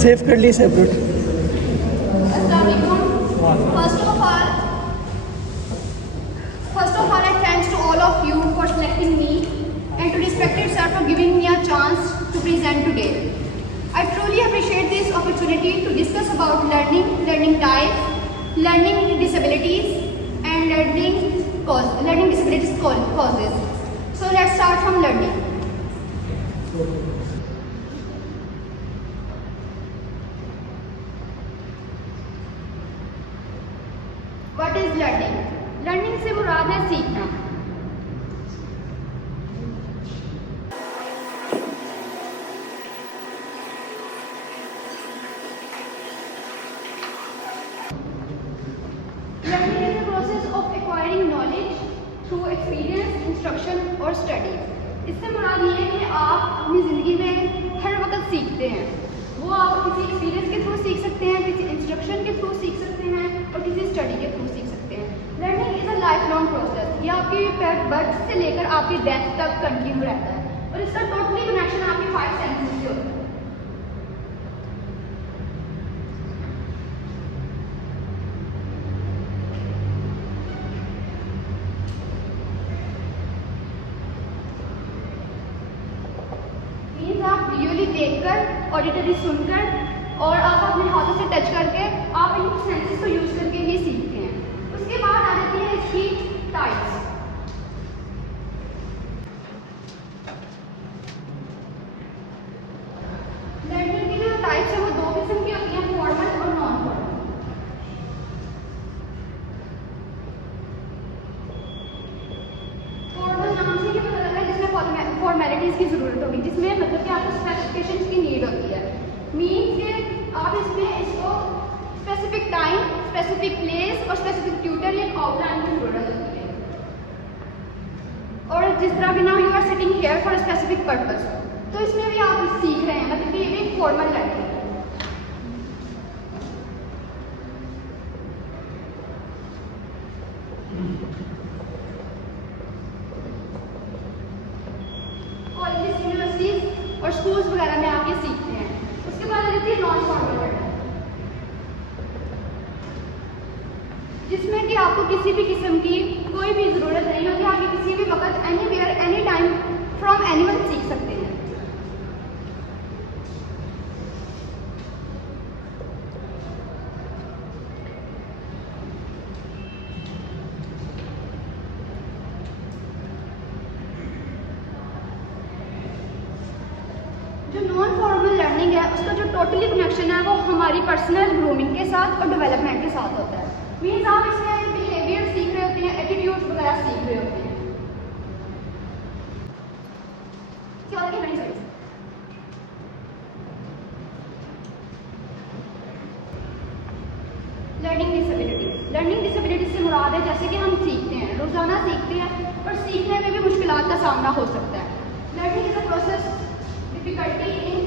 Save कर ली separate. First of all, I thanks to all of you for selecting me and to Respected Sir for giving me a chance to present today. I truly appreciate this opportunity to discuss about learning types, learning disabilities, and learning disabilities causes. So let's start from learning. What is learning? Learning से मुराद है सीखना। Learning is the process of acquiring knowledge through experience, instruction और study. इससे मुराद ये है कि आप अपनी ज़िंदगी में हर वक्त सीखते हैं। वो आप किसी एक्सपीरियंस के थ्रू सीख सकते हैं, किसी इंस्ट्रक्शन के थ्रू सीख सकते हैं और किसी स्टडी के थ्रू सीख सकते हैं। Learning is a life long process. ये आपकी बर्थ से लेकर आपकी डेथ तक कंटिन्यू रहता है और इसका टोटली कनेक्शन आपकी 5 सेंसेस से होता है। आप वीडियोली देखकर, ऑडिटरी सुनकर और आप अपने हाथों से टच करके आप इन सेंसेस को यूज करके ही सीखते हैं। उसके बाद आ जाती है इसकी टाइप्स। लर्निंग की जो टाइप्स है वो 2 किस्म की होती हैं, फॉर्मल और नॉन फॉर्मल। फॉर्मल नाम से ही पता लग रहा है जिसमें फॉर्मेलिटीज की जरूरत होगी, जिसमें मतलब कि आपको स्पेसिफिकेशंस की नीड होती है। मीन्स के आप इसमें इसको स्पेसिफिक टाइम, स्पेसिफिक प्लेस और स्पेसिफिक ट्यूटर या आउटलाइन की जरूरत होती है। और जिस तरह भी ना you are sitting here for specific purpose, तो इसमें भी आप सीख रहे हैं, मतलब कि ये भी फॉर्मल लर्निंग है। कॉलेजेस, यूनिवर्सिटीज और स्कूल्स वगैरह में आप ये सीखते हैं। उसके बाद आ जाती है नॉन फॉर्मल लर्निंग, जिसमें कि आपको किसी भी किस्म की कोई भी ज़रूरत नहीं होती, आप ये किसी भी वक्त, anywhere, any time, from anyone सीख सकते हैं। जो नॉन फॉर्मल लर्निंग है उसका जो टोटली कनेक्शन है वो हमारी पर्सनल ग्रूमिंग के साथ और डेवलपमेंट के साथ होता है। मीन्स आप इसमें बिहेवियर सीख रहे होते हैं, एटीट्यूड्स वगैरह सीख रहे होते हैं। लर्निंग डिसेबिलिटीज से मुराद है जैसे कि हम सीखते हैं, रोज़ाना सीखते हैं और सीखने में भी मुश्किलात का सामना हो सकता है। Learning is a process difficulty in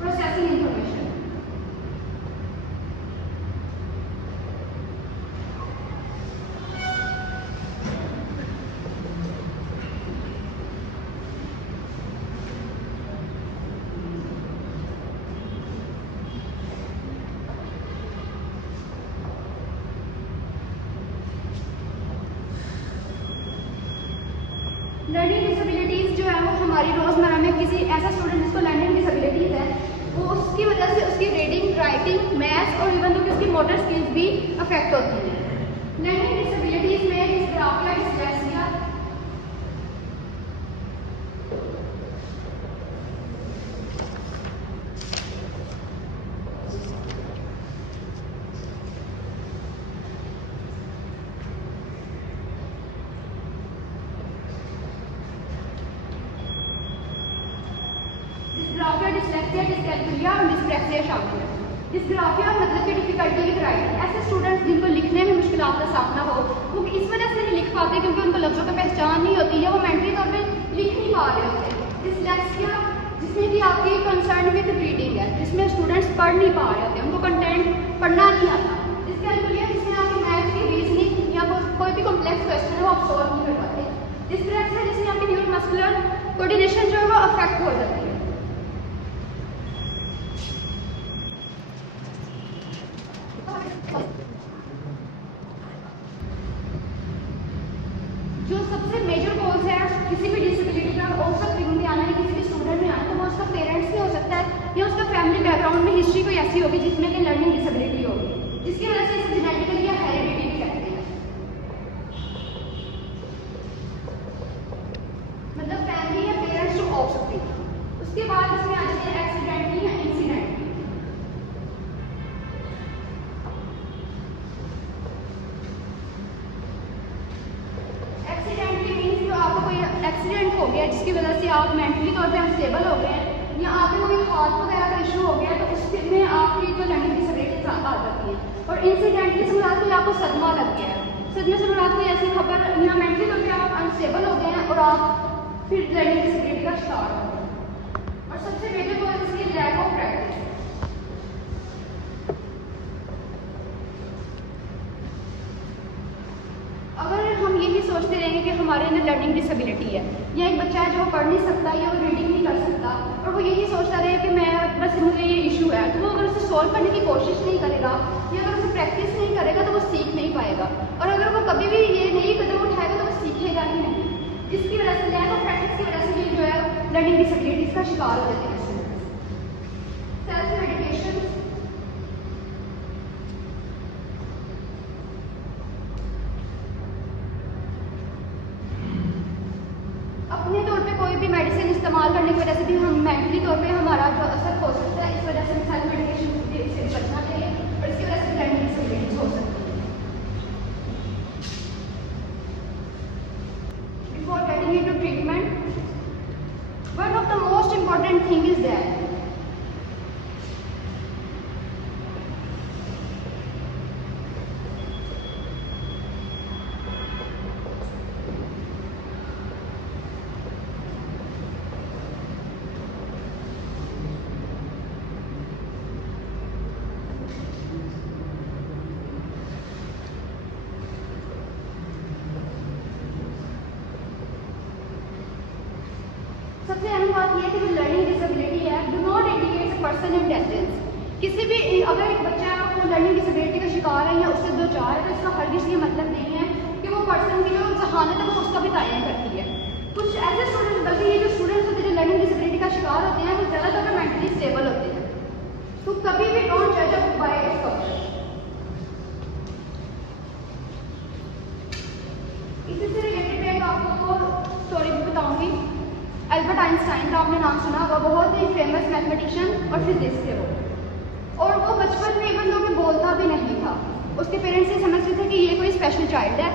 processing information. Learning disabilities जो है वो हमारी रोज़मर्रा में किसी ऐसा स्टूडेंट जिसको लर्निंग डिसेबिलिटीज़ है वो उसकी वजह से उसकी रीडिंग, राइटिंग, मैथ्स और इवन तो कि उसकी मोटर स्किल्स भी अफेक्ट होती हैं। लर्निंग डिसेबिलिटीज़ में dysgraphia, dyslexia, dysgraphia, dyslexia, dyscalculia और डिस्प्रेक्सिया शामिल है। डिस्ग्राफिया मतलब कि डिफिकल्टी विद राइटिंग, ऐसे स्टूडेंट्स जिनको लिखने में मुश्किलात का सामना हो, वो इस वजह से नहीं लिख पाते क्योंकि उनको लफ्ज़ों की पहचान नहीं होती या वो मेंटली तौर पे लिख नहीं पा रहे होते। डिस्लेक्सिया जिसमें कि आपकी कंसर्न विद रीडिंग है, जिसमें स्टूडेंट्स पढ़ नहीं पा रहे होते, उनको कंटेंट पढ़ना नहीं आता। डिस्कैल्कुलिया जिसमें आपकी मैथ की रीजनिंग या कोई भी कॉम्प्लेक्स क्वेश्चन है वो आप सॉल्व नहीं कर पाते। डिस्प्रेक्सिया जिसमें आपकी न्यूरोमस्कुलर कोऑर्डिनेशन जो है वो अफेक्ट हो जाती है। होगी जिसमें कि लर्निंग डिसेबिलिटी होगी, जिसकी वजह से इसे जेनेटिकली या हेरिडिटी भी कहते हैं। मतलब फैमिली या पेरेंट्स टू ऑफस्प्रिंग। उसके बाद इसमें आ जाते हैं एक्सीडेंटली या इंसिडेंटली। एक्सीडेंटली मीन्स जो आपको कोई एक्सीडेंट हो गया जिसकी वजह से आप मेंटली तौर पे अनस्टेबल हो गए हैं, या आपको कोई हार्ट वगैरह का इशू हो गया, तो उसमें आपकी जो लर्निंग डिसेबिलिटी आ जाती है। और इंसिडेंटली से मुराद कोई आपको सदमा लग गया है, सदमे से मुराद कोई ऐसी खबर या मेंटली तौर पे आप अनस्टेबल हो गए हैं और आप फिर लर्निंग डिसेबिलिटी का शिकार हो गए। और सबसे मेजर कॉज इसकी लैक ऑफ प्रैक्टिस। अगर हम यही सोचते रहेंगे कि हमारे अंदर लर्निंग डिसेबिलिटी है, या एक बच्चा है जो पढ़ नहीं सकता या वो रीडिंग नहीं कर सकता, और वो यही सोचता रहे कि मैं बस मुझे ये इशू है, तो वो अगर उसे सॉल्व करने की कोशिश नहीं करेगा या अगर उसे प्रैक्टिस नहीं करेगा तो वो सीख नहीं पाएगा। और अगर वो कभी भी ये नई कदम उठाएगा तो वो सीखेगा ही नहीं, जिसकी वजह से लैक ऑफ प्रैक्टिस की वजह से ये जो है लर्निंग डिसेबिलिटीज का शिकार हो जाते हैं। Self medication. अपने तौर पे कोई भी मेडिसिन इस्तेमाल करने की वजह से भी हम मेंटली तौर पे हमारा जो असर हो सकता है, इस वजह से सेल्फ मेडिकेशन से बचना चाहिए और इसकी वजह से लर्निंग डिसेबिलिटीज हो सकती है। Before getting into treatment, one of the most important thing is that सबसे अहम बात यह है कि जो लर्निंग डिसेबिलिटी है do not indicate a person intelligence. किसी भी अगर एक बच्चा को लर्निंग डिसेबिलिटी का शिकार है या उससे दो चार है, तो इसका हरगिज़ ये मतलब नहीं है कि वो पर्सन की जो जहानत है वो उसका भी तयन करती है। कुछ ऐसे स्टूडेंट्स, बल्कि ये जो स्टूडेंट्स होते हैं जो लर्निंग डिसेबिलिटी का शिकार होते हैं, वो ज़्यादातर मेंटली स्टेबल होते हैं। तो कभी भी डोंट जज a book by its cover. इसी से रिलेटेड मैं आपको स्टोरी भी बताऊंगी। अल्बर्ट आइंस्टाइन का आपने नाम सुना होगा, बहुत ही फेमस मैथमेटिशियन और फिजिक्स थे वो। और वो बचपन में इवन दो कि बोलता भी नहीं था, उसके पेरेंट्स ये समझते थे कि ये कोई स्पेशल चाइल्ड है।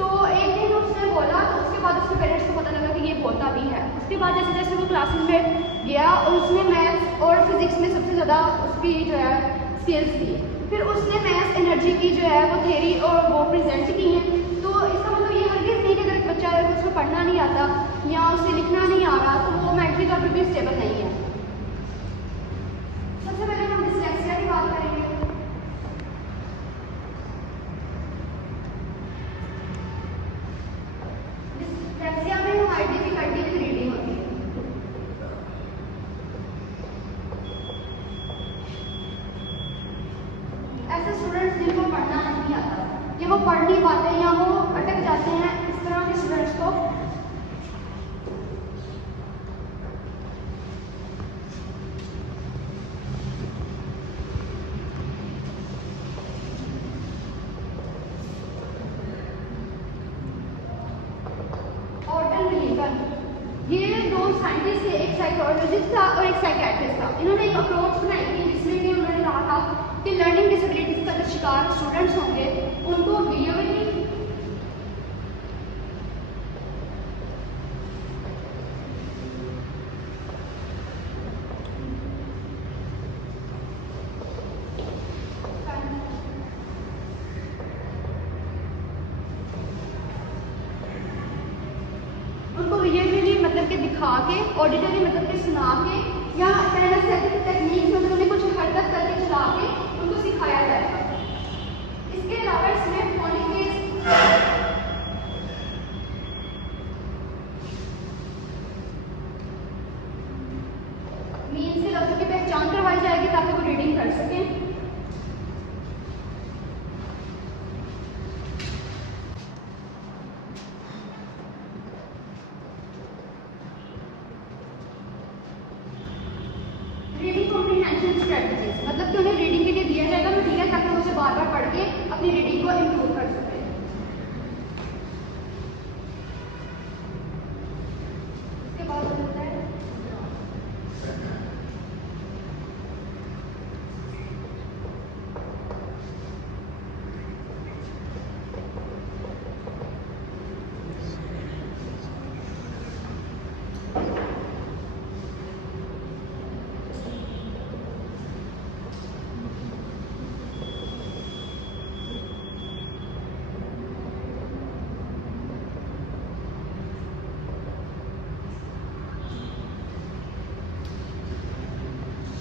तो एक दिन उसने बोला, तो उसके बाद उसके पेरेंट्स को पता लगा कि ये बोलता भी है। उसके बाद जैसे जैसे वो क्लासेस में गया और उसने मैथ्स और फिजिक्स में सबसे ज़्यादा उसकी जो है स्किल्स थी, फिर उसने मैथ्स एनर्जी की जो है वो थ्योरी और वो प्रेजेंट की है। तो इसका मतलब ये हरगिज़ नहीं कि अगर एक बच्चा है उसको पढ़ना नहीं आता या उसे लिखना नहीं आ रहा तो वो मेंटली तौर पर भी स्टेबल नहीं है। सबसे पहले हम डिस्लेक्सिया की बात करेंगे। डिस्लेक्सिया में हमारी डिफिकल्टी विद रीडिंग होती है। ऐसे स्टूडेंट्स जिनको पढ़ना नहीं आता या वो पढ़ नहीं पाते या वो अटक जाते हैं, इस तरह के स्टूडेंट्स को ये दो साइंटिस्ट थे, एक साइकोलॉजिस्ट था और एक साइकियाट्रिस्ट था। इन्होंने एक अप्रोच बनाई थी जिसमें कि उन्होंने कहा था कि लर्निंग डिसेबिलिटीज का जो शिकार स्टूडेंट्स होंगे उनको विजुअली मतलब के दिखा के, ऑडिटरी मतलब के सुना के, या टेक्निक मतलब उन्हें कुछ हरकत करके चला के उनको सिखाया जाएगा। इसके अलावा इसमें फोनिक मीन्स के लफ्जों की पहचान करवाई जाएगी ताकि वो रीडिंग कर सकें। रीडिंग कॉम्प्रिहेंशन स्ट्रेटजीज, मतलब कि उन्हें रीडिंग के लिए दिया जाएगा मटीरियल ताकि वो उसे बार बार पढ़ के अपनी रीडिंग को इम्प्रूव कर सकें। उसके बाद होता है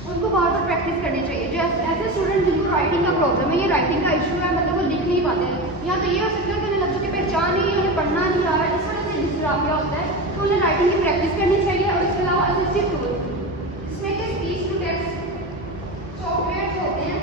उनको बार बार प्रैक्टिस करनी चाहिए। जो ऐसे स्टूडेंट जिनको राइटिंग का प्रॉब्लम है, ये राइटिंग का इशू है, मतलब वो लिख नहीं पाते हैं, या तो ये हो सकता है कि उन्हें लफ्ज़ों की पहचान नहीं है, उन्हें पढ़ना नहीं आ रहा है, इस वजह से डिस्ग्राफिया होता है, तो उन्हें राइटिंग की प्रैक्टिस करनी चाहिए। और इसके अलावा असिस्टिव टूल, इसमें के स्पीच टू टेक्स्ट सॉफ्टवेयर होते हैं,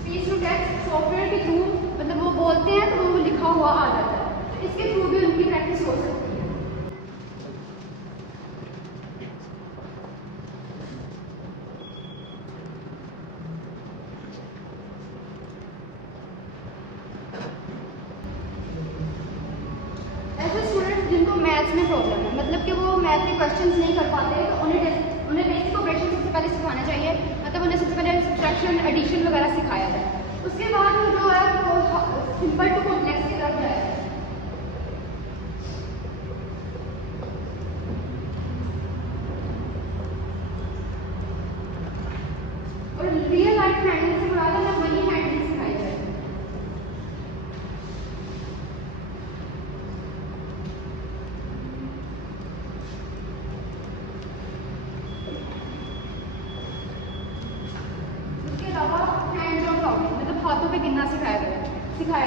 स्पीच टू टेक्स्ट सॉफ्टवेयर के थ्रू मतलब वो बोलते हैं तो वो लिखा हुआ आ जाता है, इसके थ्रू भी उनकी प्रैक्टिस हो सकती है। ऐसे स्टूडेंट्स जिनको मैथ्स में प्रॉब्लम है, मतलब कि वो मैथ के क्वेश्चंस नहीं कर पाते, तो उन्हें बेसिक ऑपरेशन सबसे पहले सिखाना चाहिए, मतलब उन्हें सबसे पहले सब्ट्रैक्शन एडिशन वगैरह सिखाया जाए। उसके बाद जो है वो सिंपल टू कॉम्प्लेक्स की तरफ जाए। रियल लाइफ हैंडलिंग से मुराद है मनी हैंडलिंग सिखाई जाए। उसके अलावा हैंड्स ऑन काउंटिंग, मतलब हाथों पे गिनना सिखाया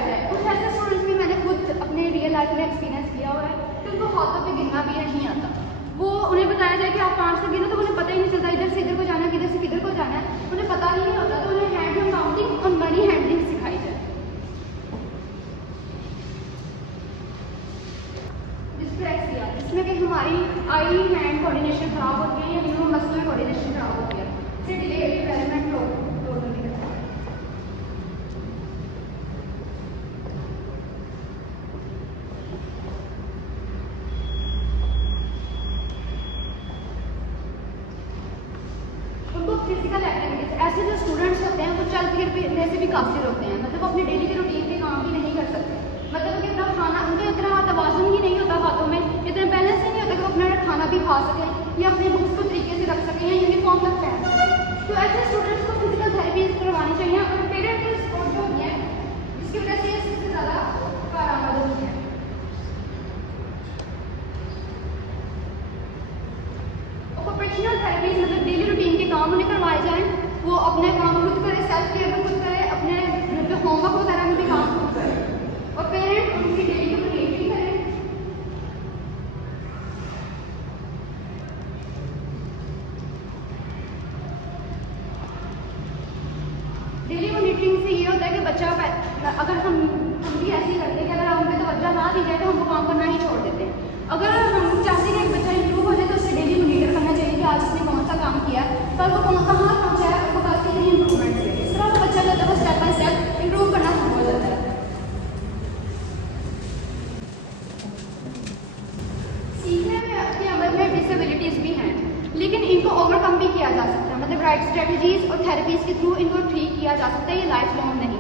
जाए। कुछ ऐसे स्टूडेंट्स भी मैंने खुद अपने रियल लाइफ में एक्सपीरियंस किया हुआ है कि उनको हाथों पे गिनना भी नहीं आता। वो उन्हें बताया जाए कि आप 5 तक गिनो तो उन्हें पता ही नहीं चलता इधर से इधर को जाना है, किधर से किधर को जाना है, उन्हें पता ही नहीं होता, तो उन्हें हैंड ऑन काउंटिंग और मनी हैंडलिंग सिखाई जाए। डिस्लेक्सिया, जिसमें कि हमारी आई हैंड कोऑर्डिनेशन खराब होती है या न्यूरो मस्कुलर कोऑर्डिनेशन खराब होती है, इससे डिलेड डेवलपमेंट प्रॉब्लम भी होता है। फिजिकल एक्टिविटीज, ऐसे जो स्टूडेंट्स होते हैं वो चल फिरने से भी काफिर होते हैं, मतलब वो अपने डेली के रूटीन के काम भी नहीं कर सकते, मतलब उनके इतना खाना, उनका इतना तवाज़ुन ही नहीं होता हाथों में, इतना बैलेंस ही नहीं होता कि वो अपना खाना भी खा सकें या अपने बुक्स को तरीके से रख सकें या यूनिफॉर्म तक पहन सकें। तो ऐसे स्टूडेंट्स को फिजिकल थेरेपी करवानी चाहिए और पेरेंट की सपोर्ट जो होती है जिसकी वजह से सबसे ज़्यादा कारआमद होती है। ऑक्यूपेशनल थेरेपी, मतलब डेली रूटीन के काम उन्हें करवाए जाएं, वो अपने काम खुद करे, सेल्फ केयर में खुद करे, अपने मतलब होमवर्क वगैरह में भी काम खुद करे, और पेरेंट उनकी डेली की मॉनिटरिंग करें। डेली मॉनिटरिंग से ये होता है कि बच्चा, अगर हम भी ऐसे ही करते हैं कि अगर हम पे तवज्जो ना दी जाए तो हमको काम करना ही छोड़ देते हैं। अगर हम चाहते हैं कि बच्चा इम्प्रूव हो जाए तो उसे डेली मॉनिटर करना चाहिए कि आज उसने कौन सा काम किया, कल वो कहाँ पहुँचा है, उसको कल कितनी इंप्रूवमेंट है। इस तरह वो बच्चा जो है वो स्टेप बाय स्टेप इम्प्रूव करना शुरू हो जाता है। सीखने में अपने अमल में डिसेबिलिटीज़ भी हैं, लेकिन इनको ओवरकम भी किया जा सकता है, मतलब राइट स्ट्रेटजीज और थेरेपीज़ के थ्रू इनको ठीक किया जा सकता है, ये लाइफ लॉन्ग नहीं।